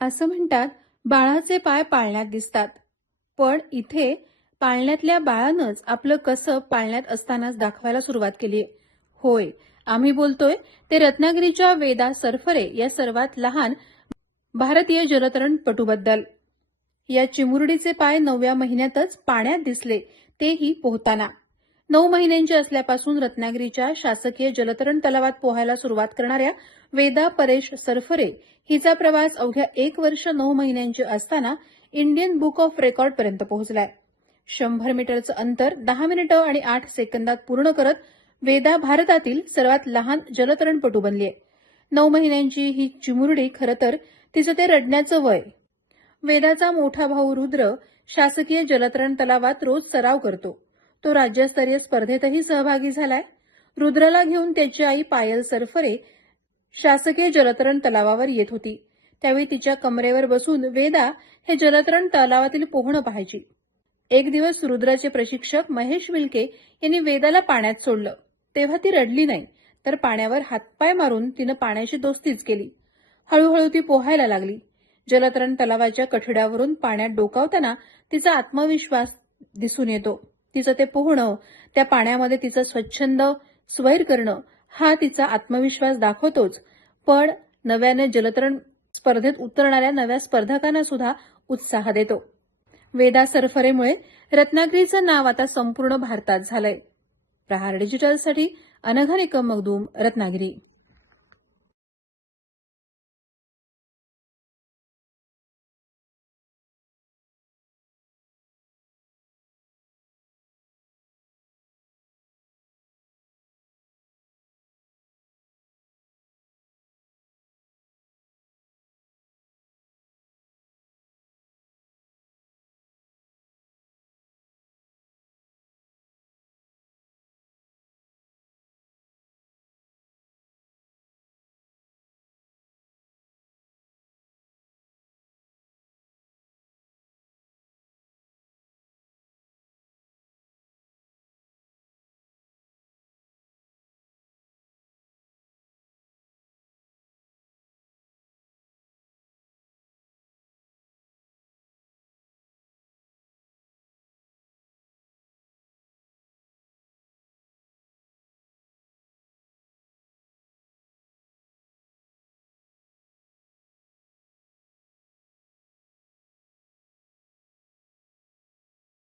असं म्हणतात, बाळाचे पाय पाळण्यात दिसतात. पण इथे पाळण्यातल्या बाळानंच आपलं कसब पाळण्यात असतानाच दाखवायला सुरुवात केलीय. होय, आम्ही बोलतोय ते रत्नागिरीच्या वेदा सरफरे या सर्वात लहान भारतीय जलतरणपटूबद्दल. या चिमुरडीचे पाय 9व्या महिन्यातच पाण्यात दिसले, तेही पोहताना. 9 महिन्यांची असल्यापासून रत्नागिरीच्या शासकीय जलतरण तलावात पोहायला सुरुवात करणाऱ्या वेदा परेश सरफरे हिचा प्रवास अवघ्या 1 वर्ष 9 महिन्यांची असताना इंडियन बुक ऑफ रेकॉर्डपर्यंत पोहोचलाय. 100 मीटरचं अंतर 10 मिनिटं आणि 8 सेकंदात पूर्ण करत वेदा भारतातील सर्वात लहान जलतरणपटू बनलीय. 9 महिन्यांची ही चिमुरडी खरं तर तिचं ते रडण्याचं वय. वेदाचा मोठा भाऊ रुद्र शासकीय जलतरण तलावात रोज सराव करतो. तो राज्यस्तरीय स्पर्धेतही सहभागी झालाय. रुद्रला घेऊन त्याची आई पायल सरफरे शासकीय जलतरण तलावावर येत होती. त्यावेळी तिच्या कमरेवर बसून वेदा हे जलतरण तलावातील पोहणं पाहायची. एक दिवस रुद्राचे प्रशिक्षक महेश विलके यांनी वेदाला पाण्यात सोडलं. तेव्हा ती रडली नाही, तर पाण्यावर हातपाय मारून तिनं पाण्याशी दोस्तीच केली. हळूहळू ती पोहायला लागली. जलतरण तलावाच्या कठड्यावरून पाण्यात डोकावताना तिचा आत्मविश्वास दिसून येतो. तिचं ते पोहणं, त्या पाण्यामध्ये तिचं स्वच्छंद स्वैर करणं हा तिचा आत्मविश्वास दाखवतोच, पण नव्याने जलतरण स्पर्धेत उतरणाऱ्या नव्या स्पर्धकांना सुद्धा उत्साह देतो. वेदा सरफरेमुळे रत्नागिरीचं नाव आता संपूर्ण भारतात झालंय. प्रहार डिजिटलसाठी अनघा निकम मगदूम, रत्नागिरी.